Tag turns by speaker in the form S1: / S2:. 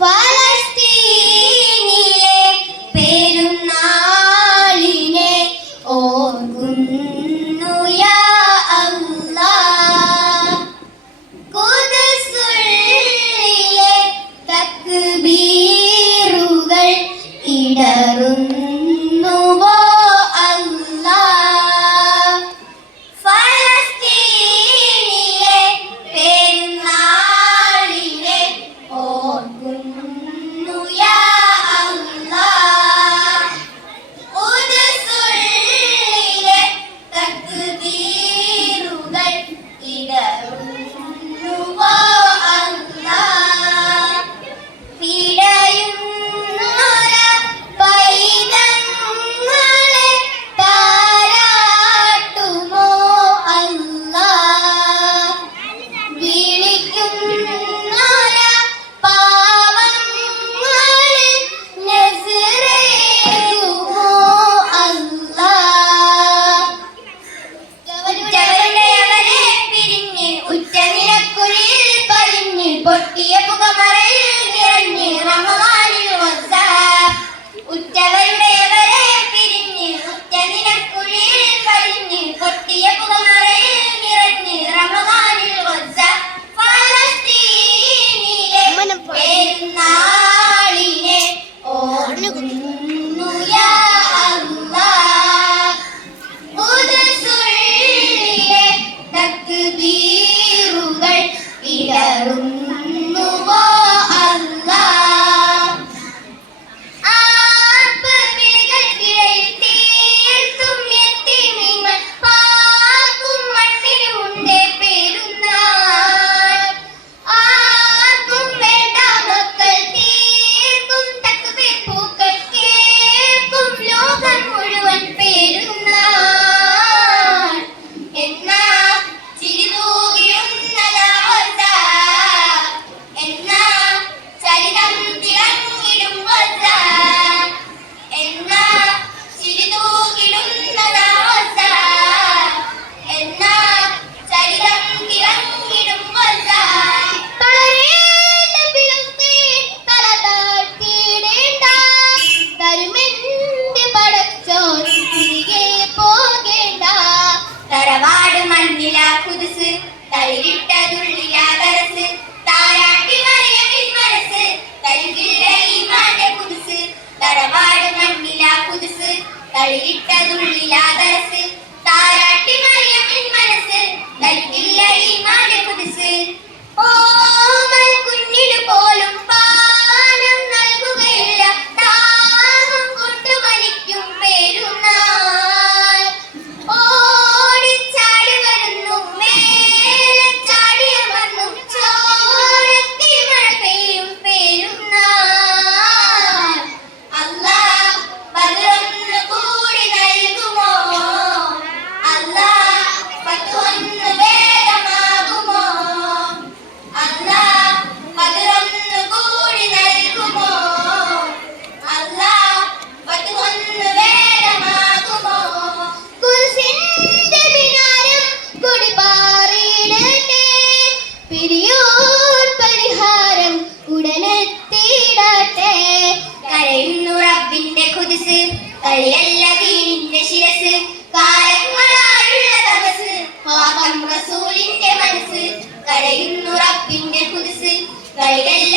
S1: ഫലസ്തീനിലെ പെരുന്നാളിനെ ഓർക്കുന്നു യാ ഇടറുന്നു. തളിരിട്ടതുള്ളിലാതരസ് താരാട്ടി മറിയമ്മിൻ മനസ്സ് നൽകില്ല ഈ മാന്റെ പുതുസ് ഓ കല്ലല്ല വീടിന്റെ ശിരസ്. കാലങ്ങളായുള്ള തപസ്. പാപം റസൂലിന്റെ മനസ്സ്. കരയുന്നു റബ്ബിന്റെ കുതിസ്.
S2: കല്ലല്ല